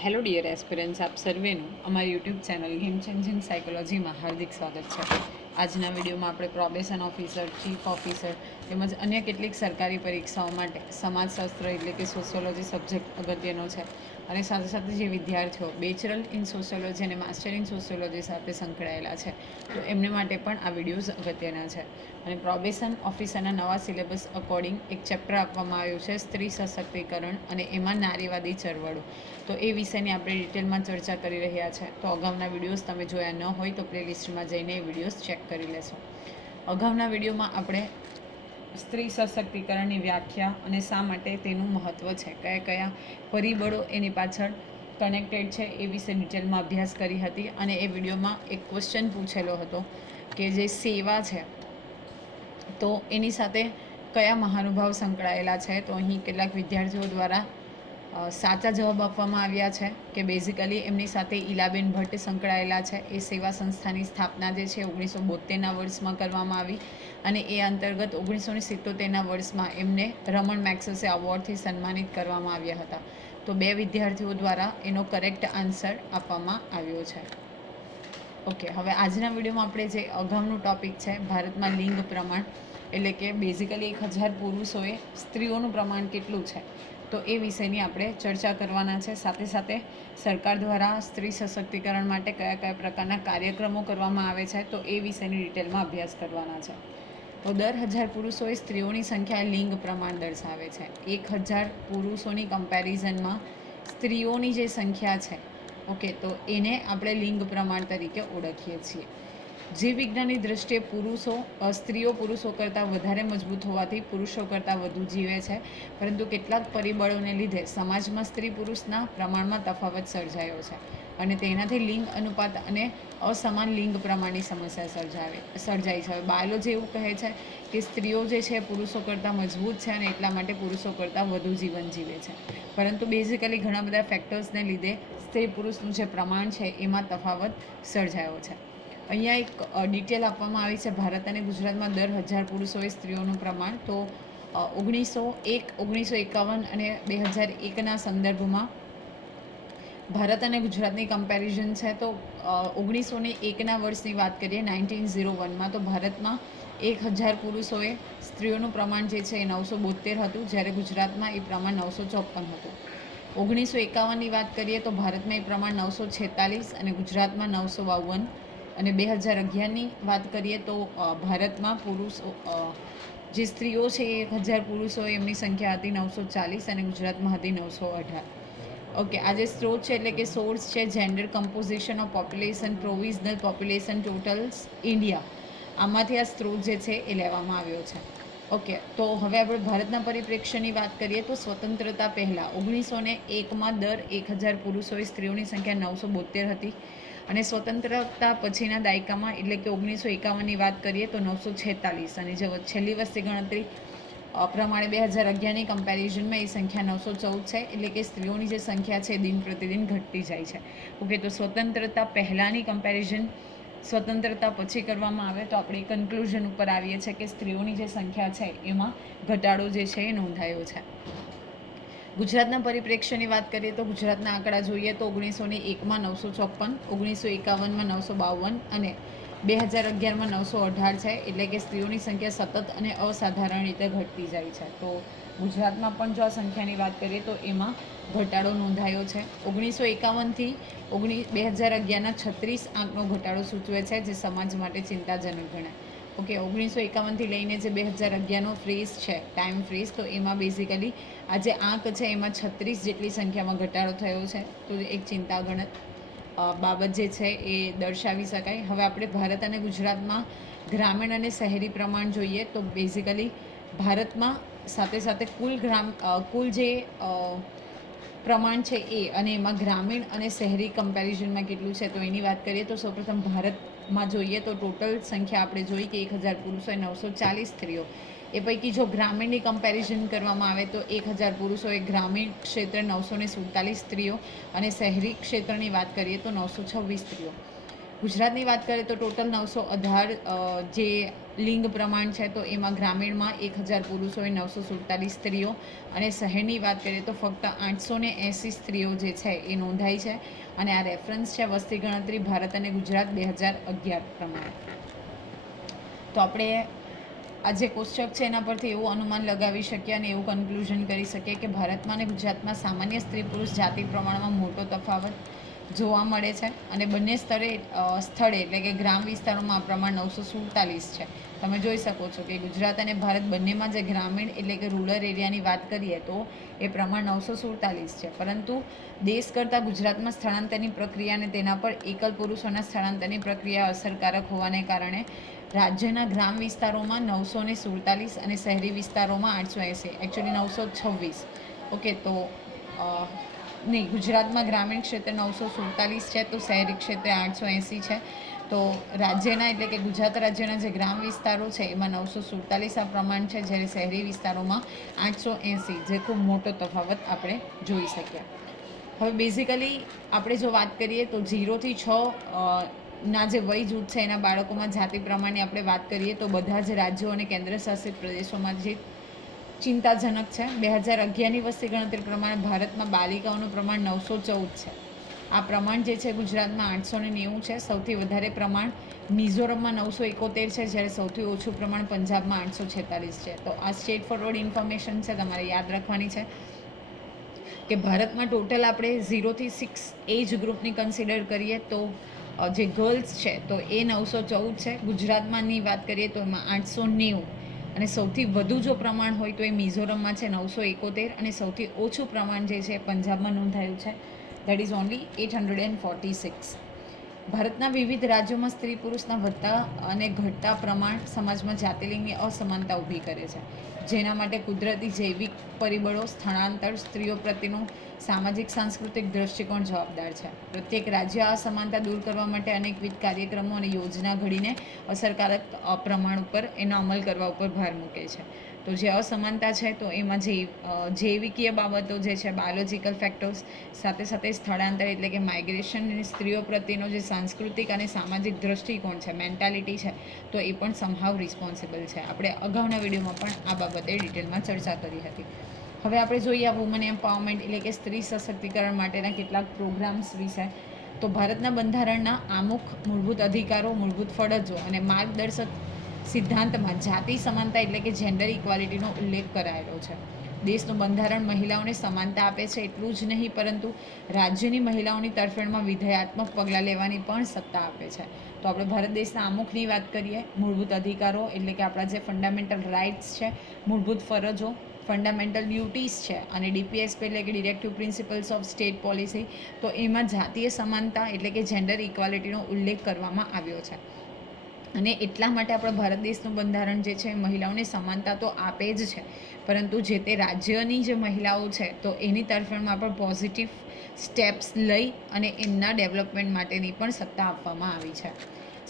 Hello dear aspirants, આપ સર્વેનું અમારી YouTube channel game changing સાયકોલોજીમાં હાર્દિક સ્વાગત છે. આજના વિડીયોમાં આપણે પ્રોબેશન ઓફિસર, ચીફ ઓફિસર તેમજ અન્ય કેટલીક સરકારી પરીક્ષાઓ માટે સમાજશાસ્ત્ર એટલે કે સોશિયોલોજી સબ્જેક્ટ અગત્યનો છે અને સાથે સાથે જે વિદ્યાર્થીઓ બેચરલ ઇન સોશિયોલોજી અને માસ્ટર ઇન સોશિયોલોજી સાથે સંકળાયેલા છે તો એમને માટે પણ આ વિડીયોઝ અગત્યના છે. અને પ્રોબેશન ઓફિસરના નવા સિલેબસ અકોર્ડિંગ એક ચેપ્ટર આપવામાં આવ્યું છે સ્ત્રી સશક્તિકરણ અને એમાં નારીવાદી ચળવળો. તો એ વિષયની આપણે ડિટેલમાં ચર્ચા કરી રહ્યા છે. તો અગાઉના વિડીયોઝ તમે જોયા ન હોય તો પ્લેલિસ્ટમાં જઈને એ વિડીયોઝ ચેક કરી લેશો. અગાઉના વિડીયોમાં આપણે સ્ત્રી સશક્તિકરણની વ્યાખ્યા અને શા માટે તેનું મહત્ત્વ છે, કયા કયા પરિબળો એની પાછળ કનેક્ટેડ છે એ વિશે ડિટેલમાં અભ્યાસ કરી હતી. અને એ વિડીયોમાં એક ક્વેશ્ચન પૂછેલો હતો કે જે સેવા છે તો એની સાથે કયા મહાનુભાવ સંકળાયેલા છે. તો અહીં કેટલાક વિદ્યાર્થીઓ દ્વારા સાચા જવાબ આપવામાં આવ્યા છે કે બેઝિકલી એમની સાથે ઈલાબેન ભટ્ટ સંકળાયેલા છે. એ સેવા સંસ્થાની સ્થાપના જે છે 1972ના વર્ષમાં કરવામાં આવી અને એ અંતર્ગત 1977ના વર્ષમાં એમને રમણ મેક્સેસે એવોર્ડથી સન્માનિત કરવામાં આવ્યા હતા. તો બે વિદ્યાર્થીઓ દ્વારા એનો કરેક્ટ આન્સર આપવામાં આવ્યો છે. ઓકે, હવે આજના વિડીયોમાં આપણે જે અગાઉનું ટૉપિક છે ભારતમાં લિંગ પ્રમાણ એટલે કે બેઝિકલી 1000 પુરુષોએ સ્ત્રીઓનું પ્રમાણ કેટલું છે તો એ વિષયની આપણે ચર્ચા કરવાના છે. સાથે સાથે સરકાર દ્વારા સ્ત્રી સશક્તિકરણ માટે કયા કયા પ્રકારના કાર્યક્રમો કરવામાં આવે છે તો એ વિષયની ડિટેલમાં અભ્યાસ કરવાના છે. તો 1000 પુરુષોએ સ્ત્રીઓની સંખ્યા લિંગ પ્રમાણ દર્શાવે છે. 1000 પુરુષોની કમ્પેરિઝનમાં સ્ત્રીઓની જે સંખ્યા છે ઓકે તો એને આપણે લિંગ પ્રમાણ તરીકે ઓળખીએ છીએ. જીવ વિજ્ઞાનની દૃષ્ટિએ સ્ત્રીઓ પુરુષો કરતાં વધારે મજબૂત હોવાથી પુરુષો કરતાં વધુ જીવે છે, પરંતુ કેટલાક પરિબળોને લીધે સમાજમાં સ્ત્રી પુરુષના પ્રમાણમાં તફાવત સર્જાયો છે અને તેનાથી લિંગ અનુપાત અને અસમાન લિંગ પ્રમાણની સમસ્યા સર્જાઈ છે. બાયોલોજી એવું કહે છે કે સ્ત્રીઓ જે છે પુરુષો કરતાં મજબૂત છે અને એટલા માટે પુરુષો કરતાં વધુ જીવન જીવે છે, પરંતુ બેઝિકલી ઘણા બધા ફેક્ટર્સને લીધે સ્ત્રી પુરુષનું જે પ્રમાણ છે એમાં તફાવત સર્જાયો છે. અહીંયા એક ડિટેલ આપવામાં આવી છે ભારત અને ગુજરાતમાં 1000 પુરુષોએ સ્ત્રીઓનું પ્રમાણ. તો 1901, 1951 અને 2001ના સંદર્ભમાં ભારત અને ગુજરાતની કમ્પેરિઝન છે. તો 1901ના વર્ષની વાત કરીએ 1901માં તો ભારતમાં 1000 પુરુષોએ સ્ત્રીઓનું પ્રમાણ જે છે એ 972 હતું, જ્યારે ગુજરાતમાં એ પ્રમાણ 954 હતું. 1951ની વાત કરીએ તો ભારતમાં એ પ્રમાણ 946 અને ગુજરાતમાં 952. અને 2011ની વાત કરીએ તો ભારતમાં જે સ્ત્રીઓ છે એ 1000 પુરુષો એમની સંખ્યા હતી 940 અને ગુજરાતમાં હતી 918. ઓકે, આ જે સ્ત્રોત છે એટલે કે સોર્સ છે gender composition of population provisional population totals India, આમાંથી આ સ્ત્રોત જે છે એ લેવામાં આવ્યો છે. ઓકે, તો હવે આપણે ભારતના પરિપ્રેક્ષ્યની વાત કરીએ તો સ્વતંત્રતા પહેલાં 1901માં 1000 પુરુષોએ સ્ત્રીઓની સંખ્યા 972 હતી અને સ્વતંત્રતા પછીના દાયકામાં એટલે કે 1951ની વાત કરીએ તો 946 અને જે છેલ્લી વસ્તી ગણતરી પ્રમાણે 2011ની કમ્પેરિઝનમાં એ સંખ્યા 914 છે. એટલે કે સ્ત્રીઓની જે સંખ્યા છે દિન પ્રતિદિન ઘટતી જાય છે. ઓકે, તો સ્વતંત્રતા પહેલાંની કમ્પેરિઝન સ્વતંત્રતા પછી કરવામાં આવે તો આપણે કન્ક્લુઝન ઉપર આવીએ છીએ કે સ્ત્રીઓની જે સંખ્યા છે એમાં ઘટાડો જે છે એ નોંધાયો છે. ગુજરાતના પરિપ્રેક્ષ્યની વાત કરીએ તો ગુજરાતના આંકડા જોઈએ તો 1901માં 954, 1951માં 952 અને 2011માં 918 છે. એટલે કે સ્ત્રીઓની સંખ્યા સતત અને અસાધારણ રીતે ઘટતી જાય છે. તો ગુજરાતમાં પણ જો આ સંખ્યાની વાત કરીએ તો એમાં ઘટાડો નોંધાયો છે. 1951થી 2011ના 36 આંકનો ઘટાડો સૂચવે છે, જે સમાજ માટે ચિંતાજનક ગણાય. ઓકે, 1951થી લઈને જે 2011નો ફ્રીઝ છે ટાઈમ ફ્રીઝ, તો એમાં બેઝિકલી આ જે આંક છે એમાં 36 જેટલી સંખ્યામાં ઘટાડો થયો છે. તો એક ચિંતાજનક બાબત જે છે એ દર્શાવી શકાય. હવે આપણે ભારત અને ગુજરાતમાં ગ્રામીણ અને શહેરી પ્રમાણ જોઈએ તો બેઝિકલી ભારતમાં સાથે સાથે કુલ જે પ્રમાણ છે એ અને એમાં ગ્રામીણ અને શહેરી કમ્પેરિઝનમાં કેટલું છે તો એની વાત કરીએ તો સૌપ્રથમ ભારતમાં જોઈએ તો ટોટલ સંખ્યા આપણે જોઈ કે 1000 પુરુષો 940 સ્ત્રીઓ. એ પૈકી જો ગ્રામીણની કમ્પેરિઝન કરવામાં આવે તો 1000 પુરુષોએ ગ્રામીણ ક્ષેત્રે 947 સ્ત્રીઓ અને શહેરી ક્ષેત્રની વાત કરીએ તો 926 સ્ત્રીઓ. ગુજરાતની વાત કરીએ તો ટોટલ 918 જે લિંગ પ્રમાણ છે તો એમાં ગ્રામીણમાં 1000 પુરુષો હોય, 947 સ્ત્રીઓ, અને શહેરની વાત કરીએ તો ફક્ત 880 સ્ત્રીઓ જે છે એ નોંધાઈ છે. અને આ રેફરન્સ છે વસ્તી ગણતરી ભારત અને ગુજરાત 2011 પ્રમાણે. તો આપણે આ જે કોષ્ટક છે એના પરથી એવું અનુમાન લગાવી શકીએ અને એવું કન્ક્લુઝન કરી શકીએ કે ભારતમાં અને ગુજરાતમાં સામાન્ય સ્ત્રી પુરુષ જાતિ પ્રમાણમાં મોટો તફાવત જોવા મળે છે. અને બંને સ્થળે એટલે કે ગ્રામ વિસ્તારોમાં આ પ્રમાણ 947 છે. તમે જોઈ શકો છો કે ગુજરાત અને ભારત બંનેમાં જે ગ્રામીણ એટલે કે રૂરલ એરિયાની વાત કરીએ તો એ પ્રમાણ 947 છે. પરંતુ દેશ કરતાં ગુજરાતમાં સ્થળાંતરની પ્રક્રિયા અને તેના પર એકલ પુરુષોના સ્થળાંતરની પ્રક્રિયા અસરકારક હોવાને કારણે રાજ્યના ગ્રામ વિસ્તારોમાં 947 અને શહેરી વિસ્તારોમાં 880, એકચ્યુઅલી 926. ઓકે, તો નહીં, ગુજરાતમાં ગ્રામીણ ક્ષેત્રે 947 છે તો શહેરી ક્ષેત્રે 880 છે. તો રાજ્યના એટલે કે ગુજરાત રાજ્યના જે ગ્રામ વિસ્તારો છે એમાં 947 આ પ્રમાણ છે, જ્યારે શહેરી વિસ્તારોમાં 880, જે ખૂબ મોટો તફાવત આપણે જોઈ શકીએ. હવે બેઝિકલી આપણે જો વાત કરીએ તો 0 થી 6 ના જે વય જૂથ છે એના બાળકોમાં જાતિ પ્રમાણની આપણે વાત કરીએ તો બધા જ રાજ્યો અને કેન્દ્રશાસિત પ્રદેશોમાં જે ચિંતાજનક છે. 2011ની વસ્તી ગણતરી પ્રમાણે ભારતમાં બાલિકાઓનું પ્રમાણ 914 છે. આ પ્રમાણ જે છે ગુજરાતમાં 890 છે. સૌથી વધારે પ્રમાણ મિઝોરમમાં 971 છે, જ્યારે સૌથી ઓછું પ્રમાણ પંજાબમાં 846 છે. તો આ સ્ટેટ ફોરવર્ડ ઇન્ફોર્મેશન છે, તમારે યાદ રાખવાની છે કે ભારતમાં ટોટલ આપણે 0 થી 6 એજ ગ્રુપની કન્સિડર કરીએ તો જે ગર્લ્સ છે તો એ 914 છે. ગુજરાતમાંની વાત કરીએ તો એમાં 890, અને સૌથી વધુ જો પ્રમાણ હોય તો એ મિઝોરમમાં છે 971, અને સૌથી ઓછું પ્રમાણ જે છે પંજાબમાં નોંધાયું છે, દેટ ઇઝ ઓનલી 846. ભારતના વિવિધ રાજ્યોમાં સ્ત્રી પુરુષના વધતા અને ઘટતા પ્રમાણ સમાજમાં જાતિલિંગની અસમાનતા ઊભી કરે છે, જેના માટે કુદરતી જૈવિક પરિબળો, સ્થળાંતર, સ્ત્રીઓ પ્રત્યેનો સામાજિક સાંસ્કૃતિક દૃષ્ટિકોણ જવાબદાર છે. પ્રત્યેક રાજ્ય આ અસમાનતા દૂર કરવા માટે અનેકવિધ કાર્યક્રમો અને યોજના ઘડીને અસરકારક પ્રમાણ ઉપર એનો અમલ કરવા ઉપર ભાર મૂકે છે. તો જે અસમાનતા છે તો એમાં જૈવિકીય બાબતો જે છે, બાયોલોજિકલ ફેક્ટર્સ, સાથે સાથે સ્થળાંતર એટલે કે માઇગ્રેશન, અને સ્ત્રીઓ પ્રત્યેનો જે સાંસ્કૃતિક અને સામાજિક દૃષ્ટિકોણ છે, મેન્ટાલિટી છે, તો એ પણ સમહાવ રિસ્પોન્સિબલ છે. આપણે અગાઉના વિડીયોમાં પણ આ બાબતે ડિટેલમાં ચર્ચા કરી હતી. હવે આપણે જોઈએ આ વુમન એમ્પાવરમેન્ટ એટલે કે સ્ત્રી સશક્તિકરણ માટેના કેટલાક પ્રોગ્રામ્સ વિશે. તો ભારતના બંધારણના આમુખ મૂળભૂત અધિકારો, મૂળભૂત ફરજો અને માર્ગદર્શક સિદ્ધાંતમાં જાતિ સમાનતા એટલે કે જેન્ડર ઇક્વાલિટીનો ઉલ્લેખ કરાયેલો છે. દેશનું બંધારણ મહિલાઓને સમાનતા આપે છે એટલું જ નહીં, પરંતુ રાજ્યની મહિલાઓની તરફેણમાં વિધેયાત્મક પગલાં લેવાની પણ સત્તા આપે છે. તો આપણે ભારત દેશના આમુખની વાત કરીએ, મૂળભૂત અધિકારો એટલે કે આપણા જે ફંડામેન્ટલ રાઇટ્સ છે, મૂળભૂત ફરજો, ફંડામેન્ટલ ડ્યુટીઝ છે, અને ડીપીએસપી એટલે કે directive principles of state policy, તો એમાં જાતીય સમાનતા એટલે કે જેન્ડર ઇક્વાલિટીનો ઉલ્લેખ કરવામાં આવ્યો છે. અને એટલા માટે આપણા ભારત દેશનું બંધારણ જે છે મહિલાઓને સમાનતા તો આપે જ છે, પરંતુ જે તે રાજ્યની જે મહિલાઓ છે તો એની તરફેણમાં પણ પોઝિટિવ સ્ટેપ્સ લઈ અને એમના ડેવલપમેન્ટ માટેની પણ સત્તા આપવામાં આવી છે.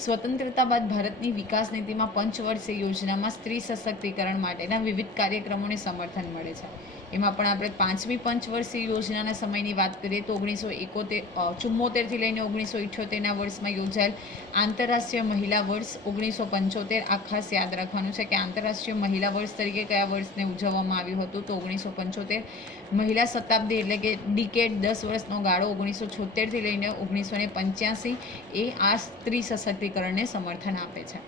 સ્વતંત્રતા બાદ ભારતની વિકાસ નીતિમાં પંચવર્ષીય યોજનામાં સ્ત્રી સશક્તિકરણ માટેના વિવિધ કાર્યક્રમોને સમર્થન મળે છે. એમાં પણ આપણે 5મી પંચવર્ષીય યોજનાના સમયની વાત કરીએ તો 1974થી લઈને 1978ના વર્ષમાં યોજાયેલ આંતરરાષ્ટ્રીય મહિલા વર્ષ 1975. આ ખાસ યાદ રાખવાનું છે કે આંતરરાષ્ટ્રીય મહિલા વર્ષ તરીકે કયા વર્ષને ઉજવવામાં આવ્યું હતું, તો 1975. મહિલા શતાબ્દી એટલે કે ડિકેડ, 10 વર્ષનો ગાળો 1976થી લઈને 1985 એ આ સ્ત્રી સશક્તિકરણને સમર્થન આપે છે.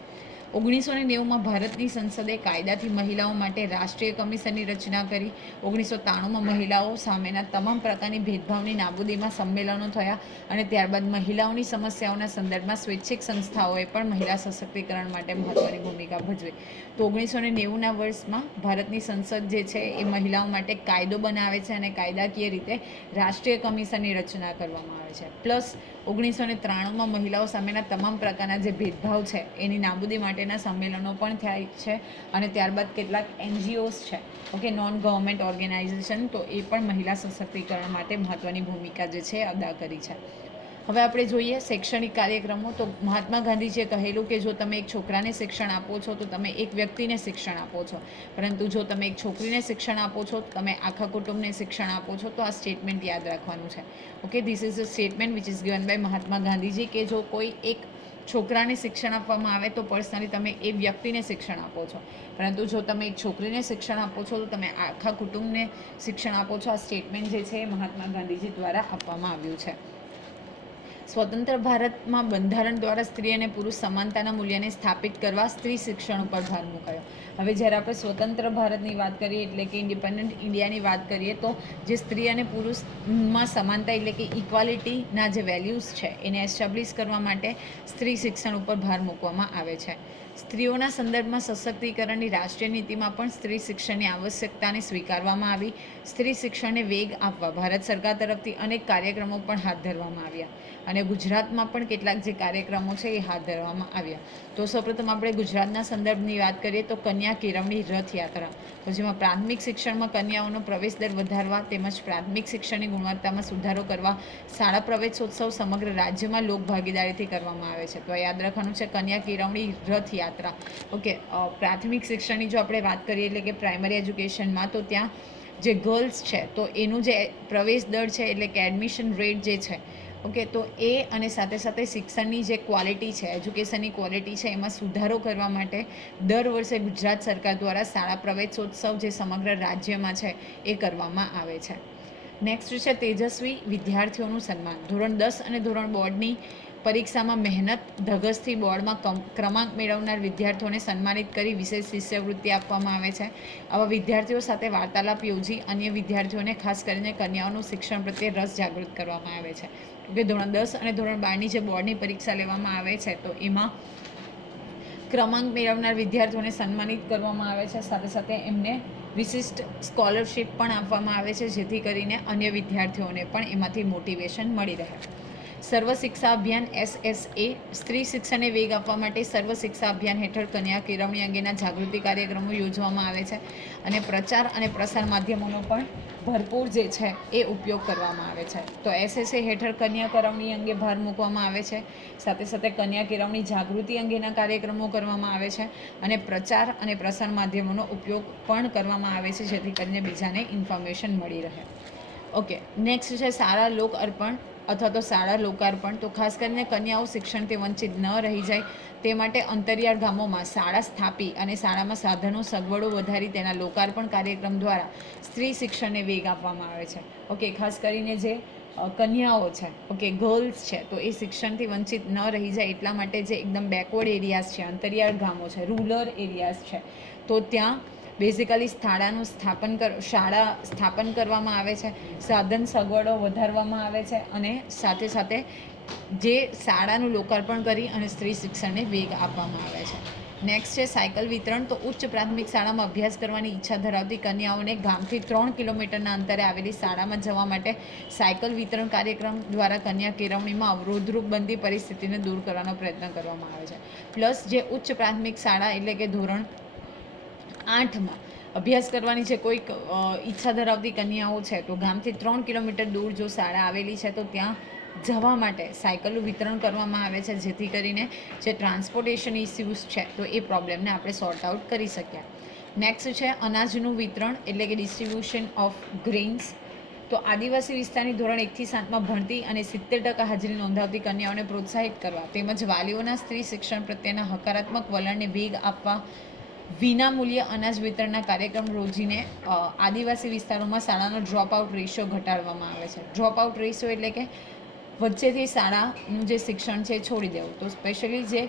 1990માં ભારતની સંસદે કાયદાથી મહિલાઓ માટે રાષ્ટ્રીય કમિશનની રચના કરી. 1993માં મહિલાઓ સામેના તમામ પ્રકારની ભેદભાવની નાબૂદીમાં સંમેલનો થયા, અને ત્યારબાદ મહિલાઓની સમસ્યાઓના સંદર્ભમાં સ્વૈચ્છિક સંસ્થાઓએ પણ મહિલા સશક્તિકરણ માટે મહત્ત્વની ભૂમિકા ભજવી. તો 1990ના વર્ષમાં ભારતની સંસદ જે છે એ મહિલાઓ માટે કાયદો બનાવે છે અને કાયદાકીય રીતે રાષ્ટ્રીય કમિશનની રચના કરવામાં આવે છે. પ્લસ 1993માં મહિલાઓ સામેના તમામ પ્રકારના જે ભેદભાવ છે એની નાબૂદી માટેના સંમેલનો પણ થાય છે, અને ત્યારબાદ કેટલાક NGOs છે, ઓકે, નોન ગવર્મેન્ટ ઓર્ગેનાઇઝેશન, તો એ પણ મહિલા સશક્તિકરણ માટે મહત્ત્વની ભૂમિકા જે છે અદા કરી છે. હવે આપણે જોઈએ શૈક્ષણિક કાર્યક્રમો. તો મહાત્મા ગાંધીજીએ કહેલું કે જો તમે એક છોકરાને શિક્ષણ આપો છો તો તમે એક વ્યક્તિને શિક્ષણ આપો છો, પરંતુ જો તમે એક છોકરીને શિક્ષણ આપો છો તો તમે આખા કુટુંબને શિક્ષણ આપો છો. તો આ સ્ટેટમેન્ટ યાદ રાખવાનું છે. Okay, this is a statement which is given by Mahatma Gandhiji કે જો કોઈ એક છોકરાને શિક્ષણ આપવામાં આવે તો પર્સનલી તમે એ વ્યક્તિને શિક્ષણ આપો છો, પરંતુ જો તમે એક છોકરીને શિક્ષણ આપો છો તો તમે આખા કુટુંબને શિક્ષણ આપો છો. આ સ્ટેટમેન્ટ જે છે એ મહાત્મા ગાંધીજી દ્વારા આપવામાં આવ્યું છે. સ્વતંત્ર ભારતમાં બંધારણ દ્વારા સ્ત્રી અને પુરુષ સમાનતાના મૂલ્યને સ્થાપિત કરવા સ્ત્રી શિક્ષણ ઉપર ભાર મૂકાયો. હવે જ્યારે આપણે સ્વતંત્ર ભારતની વાત કરીએ એટલે કે ઇન્ડિપેન્ડન્ટ ઇન્ડિયાની વાત કરીએ તો જે સ્ત્રી અને પુરુષમાં સમાનતા એટલે કે ઇક્વાલિટીના જે વેલ્યુઝ છે એને એસ્ટાબ્લિશ કરવા માટે સ્ત્રી શિક્ષણ ઉપર ભાર મૂકવામાં આવે છે. સ્ત્રીઓના સંદર્ભમાં સશક્તિકરણની રાષ્ટ્રીય નીતિમાં પણ સ્ત્રી શિક્ષણની આવશ્યકતાને સ્વીકારવામાં આવી. સ્ત્રી શિક્ષણને વેગ આપવા ભારત સરકાર તરફથી અનેક કાર્યક્રમો પણ હાથ ધરવામાં આવ્યા અને ગુજરાતમાં પણ કેટલાક જે કાર્યક્રમો છે એ હાથ ધરવામાં આવ્યા. તો સૌપ્રથમ આપણે ગુજરાતના સંદર્ભની વાત કરીએ તો કન્યા કેળવણી રથયાત્રા, તો જેમાં પ્રાથમિક શિક્ષણમાં કન્યાઓનો પ્રવેશ દર વધારવા તેમજ પ્રાથમિક શિક્ષણની ગુણવત્તામાં સુધારો કરવા શાળા પ્રવેશોત્સવ સમગ્ર રાજ્યમાં લોક ભાગીદારીથી કરવામાં આવે છે. તો આ યાદ રાખવાનું છે, કન્યા કેળવણી રથયાત્રા. ઓકે, પ્રાથમિક શિક્ષણની જો આપણે વાત કરીએ એટલે કે પ્રાઇમરી એજ્યુકેશનમાં, તો ત્યાં જે ગર્લ્સ છે તો એનું જે પ્રવેશ દર છે એટલે કે એડમિશન રેટ જે છે, ઓકે, તો એ અને સાથે સાથે શિક્ષણની જે ક્વોલિટી છે, એજ્યુકેશનની ક્વોલિટી છે, એમાં સુધારો કરવા માટે દર વર્ષે ગુજરાત સરકાર દ્વારા શાળા પ્રવેશોત્સવ જે સમગ્ર રાજ્યમાં છે એ કરવામાં આવે છે. નેક્સ્ટ છે તેજસ્વી વિદ્યાર્થીઓનું સન્માન. ધોરણ 10 અને ધોરણ બોર્ડની પરીક્ષામાં મહેનત ધગસથી બોર્ડમાં ક્રમાંક મેળવનાર વિદ્યાર્થીઓને સન્માનિત કરી વિશેષ શિષ્યવૃત્તિ આપવામાં આવે છે. આવા વિદ્યાર્થીઓ સાથે વાર્તાલાપ યોજી અન્ય વિદ્યાર્થીઓને ખાસ કરીને કન્યાઓનું શિક્ષણ પ્રત્યે રસ જાગૃત કરવામાં આવે છે. કે ધોરણ 10 અને ધોરણ 12ની જે બોર્ડની પરીક્ષા લેવામાં આવે છે તો એમાં ક્રમાંક મેળવનાર વિદ્યાર્થીઓને સન્માનિત કરવામાં આવે છે. સાથે સાથે એમને વિશિષ્ટ સ્કોલરશિપ પણ આપવામાં આવે છે, જેથી કરીને અન્ય વિદ્યાર્થીઓને પણ એમાંથી મોટિવેશન મળી રહે. સર્વ શિક્ષા અભિયાન SSA, સ્ત્રી શિક્ષણને વેગ આપવા માટે સર્વ શિક્ષા અભિયાન હેઠળ કન્યા કેળવણી અંગેના જાગૃતિ કાર્યક્રમો યોજવામાં આવે છે અને પ્રચાર અને પ્રસાર માધ્યમોનો પણ ભરપૂર જે છે એ ઉપયોગ કરવામાં આવે છે. તો SSA હેઠળ કન્યા કેળવણી અંગે ભાર મૂકવામાં આવે છે. સાથે સાથે કન્યા કેળવણી જાગૃતિ અંગેના કાર્યક્રમો કરવામાં આવે છે અને પ્રચાર અને પ્રસાર માધ્યમોનો ઉપયોગ પણ કરવામાં આવે છે, જેથી કરીને બીજાને ઇન્ફોર્મેશન મળી રહે. ઓકે, નેક્સ્ટ છે શાળા લોક અર્પણ અથવા તો શાળા લોકાર્પણ. તો ખાસ કરીને કન્યાઓ શિક્ષણથી વંચિત ન રહી જાય તે માટે અંતરિયાળ ગામોમાં શાળા સ્થાપી અને શાળામાં સાધનો સગવડો વધારી તેના લોકાર્પણ કાર્યક્રમ દ્વારા સ્ત્રી શિક્ષણને વેગ આપવામાં આવે છે. ઓકે, ખાસ કરીને જે કન્યાઓ છે, ઓકે, ગર્લ્સ છે, તો એ શિક્ષણથી વંચિત ન રહી જાય એટલા માટે જે એકદમ બેકવર્ડ એરિયાઝ છે, અંતરિયાળ ગામો છે, રૂરલ એરિયાઝ છે, તો ત્યાં બેઝિકલી શાળા સ્થાપન કરવામાં આવે છે, સાધન સગવડો વધારવામાં આવે છે અને સાથે સાથે જે શાળાનું લોકાર્પણ કરી અને સ્ત્રી શિક્ષણને વેગ આપવામાં આવે છે. નેક્સ્ટ છે સાયકલ વિતરણ. તો ઉચ્ચ પ્રાથમિક શાળામાં અભ્યાસ કરવાની ઈચ્છા ધરાવતી કન્યાઓને ગામથી 3 કિલોમીટરના અંતરે આવેલી શાળામાં જવા માટે સાયકલ વિતરણ કાર્યક્રમ દ્વારા કન્યા કેળવણીમાં અવરોધરૂપ બનતી પરિસ્થિતિને દૂર કરવાનો પ્રયત્ન કરવામાં આવે છે. પ્લસ જે ઉચ્ચ પ્રાથમિક શાળા એટલે કે ધોરણ 8માં અભ્યાસ કરવાની જે કોઈક ઈચ્છા ધરાવતી કન્યાઓ છે તો ગામથી 3 કિલોમીટર દૂર જો શાળા આવેલી છે તો ત્યાં જવા માટે સાયકલનું વિતરણ કરવામાં આવે છે, જેથી કરીને જે ટ્રાન્સપોર્ટેશન ઇસ્યુઝ છે તો એ પ્રોબ્લેમને આપણે સોર્ટ આઉટ કરી શકીએ. નેક્સ્ટ છે અનાજનું વિતરણ એટલે કે ડિસ્ટ્રીબ્યુશન ઓફ ગ્રેઇન્સ. તો આદિવાસી વિસ્તારની ધોરણ 1 થી 7માં ભણતી અને 70% હાજરી નોંધાવતી કન્યાઓને પ્રોત્સાહિત કરવા તેમજ વાલીઓના સ્ત્રી શિક્ષણ પ્રત્યેના હકારાત્મક વલણને વેગ આપવા વિનામૂલ્ય અનાજ વિતરણના કાર્યક્રમ યોજીને આદિવાસી વિસ્તારોમાં શાળાનો ડ્રોપ આઉટ રેશિયો ઘટાડવામાં આવે છે. ડ્રોપ આઉટ રેશિયો એટલે કે વચ્ચેથી શાળાનું જે શિક્ષણ છે એ છોડી દેવું. તો સ્પેશિયલી જે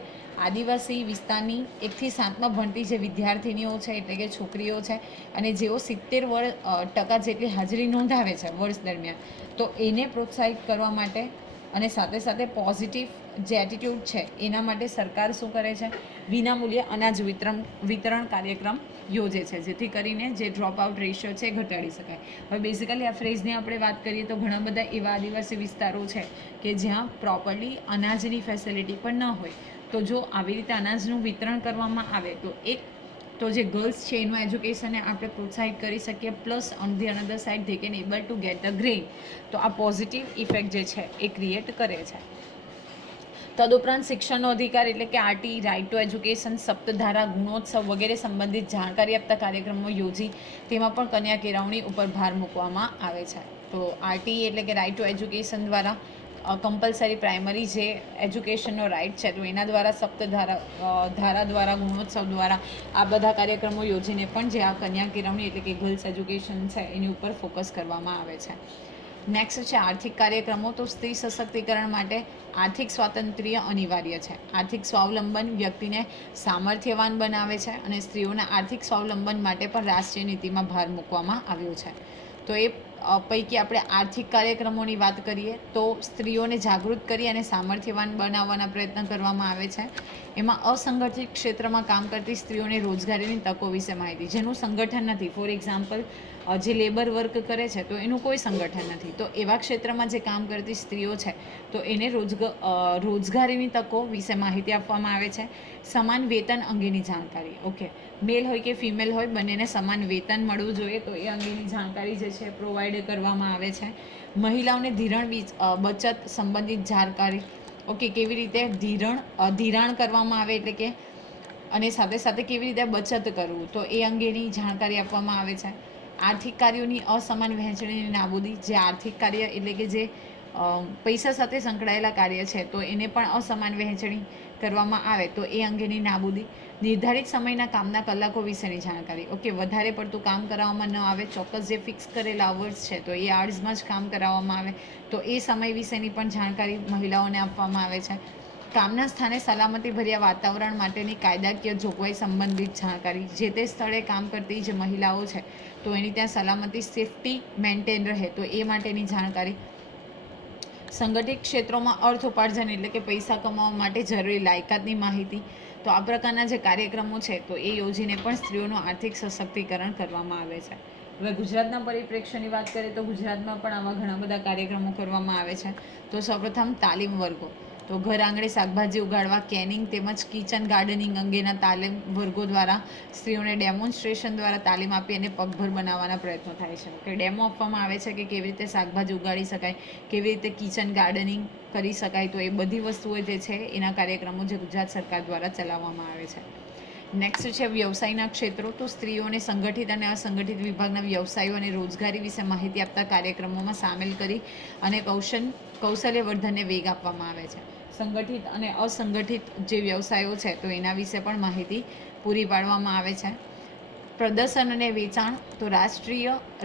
આદિવાસી વિસ્તારની 1 થી 7માં ભણતી જે વિદ્યાર્થિનીઓ છે એટલે કે છોકરીઓ છે અને જેઓ 70% જેટલી હાજરી નોંધાવે છે વર્ષ દરમિયાન, તો એને પ્રોત્સાહિત કરવા માટે અને સાથે સાથે પોઝિટિવ જે એટીટ્યૂડ છે એના માટે સરકાર શું કરે છે, વિનામૂલ્યે અનાજ વિતરણ કાર્યક્રમ યોજે છે, જેથી કરીને જે ડ્રોપ આઉટ રેશિયો છે એ ઘટાડી શકાય. હવે બેઝિકલી આ ફ્રેઝની આપણે વાત કરીએ તો ઘણા બધા એવા આદિવાસી વિસ્તારો છે કે જ્યાં પ્રોપરલી અનાજની ફેસિલિટી પણ ન હોય, તો જો આવી રીતે અનાજનું વિતરણ કરવામાં આવે તો જે ગર્લ્સ છે એનું એજ્યુકેશનને આપણે પ્રોત્સાહિત કરી શકીએ. Plus on the another side they can able to get the grain. તો આ પોઝિટિવ ઇફેક્ટ જે છે એ ક્રિએટ કરે છે. તદુપરાંત શિક્ષણનો અધિકાર એટલે કે RT, રાઇટ ટુ એજ્યુકેશન, સપ્તધારા, ગુણોત્સવ વગેરે સંબંધિત જાણકારી આપતા કાર્યક્રમો યોજી તેમાં પણ કન્યા કેળવણી ઉપર ભાર મૂકવામાં આવે છે. તો RT એટલે કે રાઇટ ટુ એજ્યુકેશન દ્વારા કમ્પલસરી પ્રાઇમરી જે એજ્યુકેશનનો રાઇટ છે તો એના દ્વારા ધારા દ્વારા ગુણોત્સવ દ્વારા આ બધા કાર્યક્રમો યોજીને પણ જે આ કન્યા કેળવણી એટલે કે ગર્લ્સ એજ્યુકેશન છે એની ઉપર ફોકસ કરવામાં આવે છે. નેક્સ્ટ છે આર્થિક કાર્યક્રમો. તો સ્ત્રી સશક્તિકરણ માટે આર્થિક સ્વાતંત્ર્ય અનિવાર્ય છે. આર્થિક સ્વાવલંબન વ્યક્તિને સામર્થ્યવાન બનાવે છે અને સ્ત્રીઓના આર્થિક સ્વાવલંબન માટે પણ રાષ્ટ્રીય નીતિમાં ભાર મૂકવામાં આવ્યો છે. તો એ પૈકી આપણે આર્થિક કાર્યક્રમોની વાત કરીએ તો સ્ત્રીઓને જાગૃત કરી અને સામર્થ્યવાન બનાવવાના પ્રયત્ન કરવામાં આવે છે. એમાં અસંગઠિત ક્ષેત્રમાં કામ કરતી સ્ત્રીઓને રોજગારીની તકો વિશે માહિતી, જેનું સંગઠન નથી. ફોર એક્ઝામ્પલ, જે લેબર વર્ક કરે છે તો એનું કોઈ સંગઠન નથી, તો એવા ક્ષેત્રમાં જે કામ કરતી સ્ત્રીઓ છે તો એને રોજગારીની તકો વિશે માહિતી આપવામાં આવે છે. સમાન વેતન અંગેની જાણકારી. ઓકે, મેલ હોય કે ફિમેલ હોય બંનેને સમાન વેતન મળવું જોઈએ તો એ અંગેની જાણકારી જે છે પ્રોવાઈડ કરવામાં આવે છે. મહિલાઓને બચત સંબંધિત જાણકારી. ઓકે, કેવી રીતે ધિરાણ કરવામાં આવે એટલે કે અને સાથે સાથે કેવી રીતે બચત કરવું તો એ અંગેની જાણકારી આપવામાં આવે છે. આર્થિક કાર્યોની અસમાન વહેંચણીની નાબૂદી. જે આર્થિક કાર્ય એટલે કે જે પૈસા સાથે સંકળાયેલા કાર્ય છે તો એને પણ અસમાન વહેંચણી કરવામાં આવે તો એ અંગેની નાબૂદી. નિર્ધારિત સમયના કામના કલાકો વિશેની જાણકારી. ઓકે, વધારે પડતું કામ કરાવવામાં ન આવે, ચોક્કસ જે ફિક્સ કરેલા અવર્સ છે તો એ આવર્સમાં જ કામ કરાવવામાં આવે તો એ સમય વિશેની પણ જાણકારી મહિલાઓને આપવામાં આવે છે. કામના સ્થાને સલામતીભર્યા વાતાવરણ માટેની કાયદાકીય જોગવાઈ સંબંધિત જાણકારી. જે તે સ્થળે કામ કરતી જે મહિલાઓ છે તો એની ત્યાં સલામતી સેફટી મેન્ટેન રહે તો એ માટેની જાણકારી. સંગઠિત ક્ષેત્રોમાં અર્થ ઉપાર્જન એટલે કે પૈસા કમાવા માટે જરૂરી લાયકાતની માહિતી. તો આ પ્રકારના જે કાર્યક્રમો છે તો એ યોજીને પણ સ્ત્રીઓનું આર્થિક સશક્તિકરણ કરવામાં આવે છે. હવે ગુજરાતના પરિપ્રેક્ષ્યની વાત કરીએ તો ગુજરાતમાં પણ આવા ઘણા બધા કાર્યક્રમો કરવામાં આવે છે. તો સૌપ્રથમ તાલીમ વર્ગો. તો ઘર આંગણે શાકભાજી ઉગાડવા, કેનિંગ તેમજ કિચન ગાર્ડનિંગ અંગેના તાલીમ વર્ગો દ્વારા સ્ત્રીઓને ડેમોન્સ્ટ્રેશન દ્વારા તાલીમ આપી અને પગભર બનાવવાના પ્રયત્નો થાય છે. કે ડેમો આપવામાં આવે છે કે કેવી રીતે શાકભાજી ઉગાડી શકાય, કેવી રીતે કિચન ગાર્ડનિંગ કરી શકાય. તો એ બધી વસ્તુઓ જે છે એના કાર્યક્રમો જે ગુજરાત સરકાર દ્વારા ચલાવવામાં આવે છે. નેક્સ્ટ છે વ્યવસાયના ક્ષેત્રો. તો સ્ત્રીઓને સંગઠિત અને અસંગઠિત વિભાગના વ્યવસાયો અને રોજગારી વિશે માહિતી આપતા કાર્યક્રમોમાં સામેલ કરી અને કૌશલ્ય વર્ધનને વેગ આપવામાં આવે છે. સંગઠિત અને અસંગઠિત જે વ્યવસાયો છે તો એના વિશે પણ માહિતી પૂરી પાડવામાં આવે છે. પ્રદર્શન અને વેચાણ. તો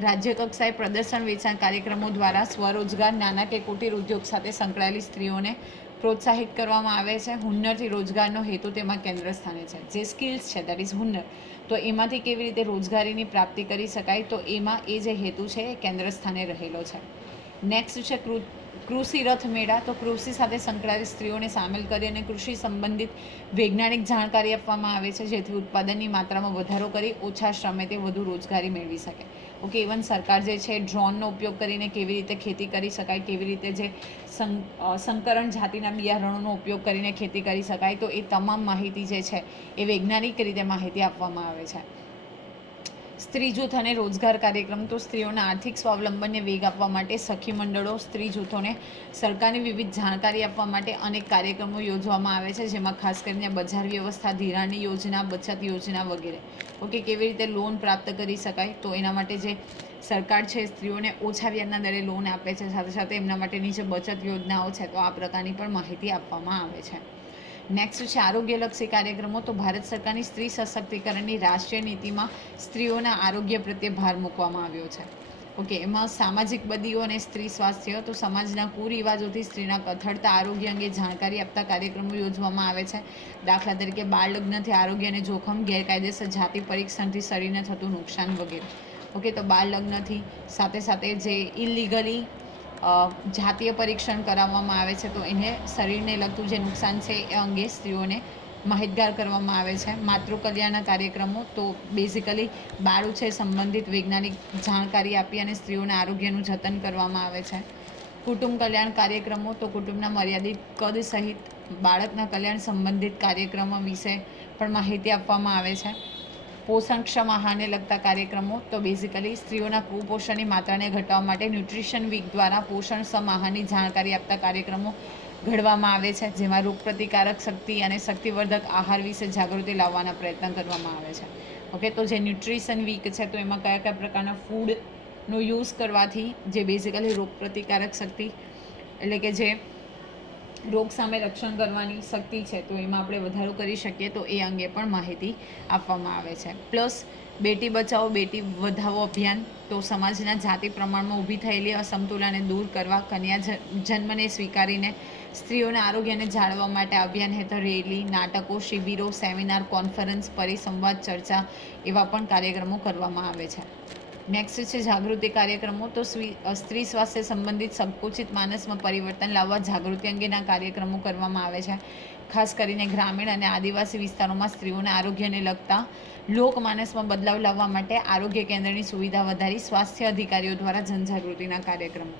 રાજ્ય કક્ષાએ પ્રદર્શન વેચાણ કાર્યક્રમો દ્વારા સ્વરોજગાર, નાના કે કુટીર ઉદ્યોગ સાથે સંકળાયેલી સ્ત્રીઓને પ્રોત્સાહિત કરવામાં આવે છે. હુન્નરથી રોજગારનો હેતુ તેમાં કેન્દ્ર સ્થાને છે. જે સ્કિલ્સ છે દેટ ઇઝ હુન્નર, તો એમાંથી કેવી રીતે રોજગારીની પ્રાપ્તિ કરી શકાય તો એમાં એ જે હેતુ છે એ કેન્દ્ર સ્થાને રહેલો છે. નેક્સ્ટ છે કૃષિ રથ મેળા. તો કૃષિ સાથે સંકળાયેલી સ્ત્રીઓને સામેલ કરી અને કૃષિ સંબંધિત વૈજ્ઞાનિક જાણકારી આપવામાં આવે છે જેથી ઉત્પાદનની માત્રામાં વધારો કરી ઓછા શ્રમે તે વધુ રોજગારી મેળવી શકે. ઓકે, ઇવન સરકાર જે છે ડ્રોનનો ઉપયોગ કરીને કેવી રીતે ખેતી કરી શકાય, કેવી રીતે જે સંકરણ જાતિના બિયારણોનો ઉપયોગ કરીને ખેતી કરી શકાય તો એ તમામ માહિતી જે છે એ વૈજ્ઞાનિક રીતે માહિતી આપવામાં આવે છે. સ્ત્રી જૂથ અને રોજગાર કાર્યક્રમ. તો સ્ત્રીઓના આર્થિક સ્વાવલંબનને વેગ આપવા માટે સખી મંડળો સ્ત્રી જૂથોને સરકારની વિવિધ જાણકારી આપવા માટે અનેક કાર્યક્રમો યોજવામાં આવે છે, જેમાં ખાસ કરીને બજાર વ્યવસ્થા, ધિરાણની યોજના, બચત યોજના વગેરે. ઓકે, કેવી રીતે લોન પ્રાપ્ત કરી શકાય તો એના માટે જે સરકાર છે સ્ત્રીઓને ઓછા વ્યાજના દરે લોન આપે છે, સાથે સાથે એમના માટેની જે બચત યોજનાઓ છે તો આ પ્રકારની પણ માહિતી આપવામાં આવે છે. નેક્સ્ટ છે આરોગ્યલક્ષી કાર્યક્રમો. તો ભારત સરકારની સ્ત્રી સશક્તિકરણની રાષ્ટ્રીય નીતિમાં સ્ત્રીઓના આરોગ્ય પ્રત્યે ભાર મૂકવામાં આવ્યો છે. ઓકે, એમાં સામાજિક બદીઓ અને સ્ત્રી સ્વાસ્થ્ય. તો સમાજના કુરિવાજોથી સ્ત્રીના કથળતા આરોગ્ય અંગે જાણકારી આપતા કાર્યક્રમો યોજવામાં આવે છે. દાખલા તરીકે બાળ લગ્નથી આરોગ્ય અને જોખમ, ગેરકાયદેસર જાતિ પરીક્ષણથી શરીરને થતું નુકસાન વગેરે. ઓકે, તો બાળ લગ્નથી સાથે સાથે જે ઇલીગલી જાતીય પરીક્ષણ કરાવવામાં આવે છે તો એને શરીરને લગતું જે નુકસાન છે એ અંગે સ્ત્રીઓને માહિતગાર કરવામાં આવે છે. માતૃ કલ્યાણના કાર્યક્રમો. તો બેઝિકલી બાળ ઉછેર સંબંધિત વૈજ્ઞાનિક જાણકારી આપી અને સ્ત્રીઓના આરોગ્યનું જતન કરવામાં આવે છે. કુટુંબ કલ્યાણ કાર્યક્રમો. તો કુટુંબના મર્યાદિત કદ સહિત બાળકના કલ્યાણ સંબંધિત કાર્યક્રમો વિશે પણ માહિતી આપવામાં આવે છે. પોષણક્ષમ આહારને લગતા કાર્યક્રમો. તો બેઝિકલી સ્ત્રીઓના કુપોષણની માત્રાને ઘટાડવા માટે ન્યુટ્રિશન વીક દ્વારા પોષણક્ષમ આહારની જાણકારી આપતા કાર્યક્રમો ઘડવામાં આવે છે, જેમાં રોગપ્રતિકારક શક્તિ અને શક્તિવર્ધક આહાર વિશે જાગૃતિ લાવવાના પ્રયત્ન કરવામાં આવે છે. ઓકે, તો જે ન્યુટ્રિશન વીક છે તો એમાં કયા કયા પ્રકારના ફૂડનો યુઝ કરવાથી જે બેઝિકલી રોગપ્રતિકારક શક્તિ એટલે કે જે રોગ સામે રક્ષણ કરવાની શક્તિ છે તો એમાં આપણે વધારો કરી શકીએ તો એ અંગે પણ માહિતી આપવામાં આવે છે. પ્લસ બેટી બચાવો બેટી વધાવો અભિયાન તો સમાજના જાતિ પ્રમાણમાં ઊભી થયેલી અસમતુલાને દૂર કરવા, કન્યા જન્મને સ્વીકારીને સ્ત્રીઓના આરોગ્યને જાળવવા માટે અભિયાન હેઠળ રેલી, નાટકો, શિબિરો, સેમિનાર, કોન્ફરન્સ, પરિસંવાદ, ચર્ચા એવા પણ કાર્યક્રમો કરવામાં આવે છે. નેક્સ્ટ છે જાગૃતિ કાર્યક્રમો. તો સ્ત્રી સ્વાસ્થ્ય સંબંધિત સંકુચિત માનસમાં પરિવર્તન લાવવા જાગૃતિ અંગેના કાર્યક્રમો કરવામાં આવે છે. ખાસ કરીને ગ્રામીણ અને આદિવાસી વિસ્તારોમાં સ્ત્રીઓના આરોગ્યને લગતા લોકમાનસમાં બદલાવ લાવવા માટે આરોગ્ય કેન્દ્રની સુવિધા વધારી સ્વાસ્થ્ય અધિકારીઓ દ્વારા જનજાગૃતિના કાર્યક્રમો.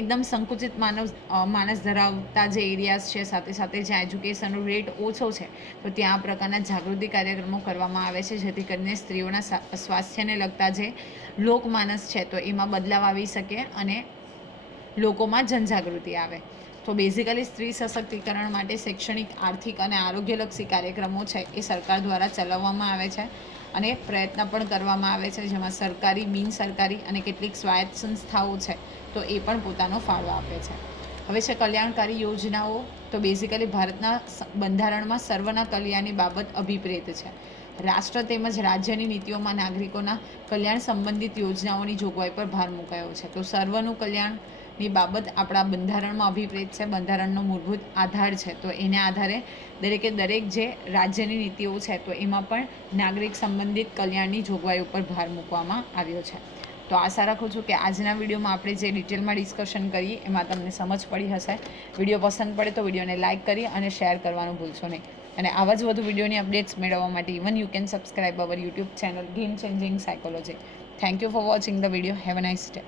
એકદમ સંકુચિત માનસ ધરાવતા જે એરિયાઝ છે, સાથે સાથે જ્યાં એજ્યુકેશનનો રેટ ઓછો છે, તો ત્યાં આ પ્રકારના જાગૃતિ કાર્યક્રમો કરવામાં આવે છે, જેથી કરીને સ્ત્રીઓના સ્વાસ્થ્યને લગતા જે લોકમાનસ છે તો એમાં બદલાવ આવી શકે અને લોકોમાં જનજાગૃતિ આવે. તો બેઝિકલી સ્ત્રી સશક્તિકરણ માટે શૈક્ષણિક, આર્થિક અને આરોગ્યલક્ષી કાર્યક્રમો છે એ સરકાર દ્વારા ચલાવવામાં આવે છે અને પ્રયત્ન પણ કરવામાં આવે છે, જેમાં સરકારી, બિનસરકારી અને કેટલીક સ્વાયત્ત સંસ્થાઓ છે તો એ પણ પોતાનો ફાળો આપે છે. હવે છે કલ્યાણકારી યોજનાઓ. તો બેઝિકલી ભારતના બંધારણમાં સર્વના કલ્યાણની બાબત અભિપ્રેત છે. રાષ્ટ્ર તેમજ રાજ્યની નીતિઓમાં નાગરિકોના કલ્યાણ સંબંધિત યોજનાઓની જોગવાઈ પર ભાર મુકાયો છે. તો સર્વનું કલ્યાણની બાબત આપણા બંધારણમાં અભિપ્રેત છે, બંધારણનો મૂળભૂત આધાર છે. તો એને આધારે દરેક જે રાજ્યની નીતિઓ છે તો એમાં પણ નાગરિક સંબંધિત કલ્યાણની જોગવાઈ ઉપર ભાર મૂકવામાં આવ્યો છે. તો આશા રાખું છું કે આજના વિડીયોમાં આપણે જે ડિટેલમાં ડિસ્કશન કરીએ એમાં તમને સમજ પડી હશે. વિડીયો પસંદ પડે તો વિડીયોને લાઇક કરી અને શેર કરવાનું ભૂલશો નહીં. અને આવા જ વધુ વિડીયોની અપડેટ્સ મેળવવા માટે even you can subscribe our YouTube channel game changing psychology. Thank you for watching the video. Have a nice day.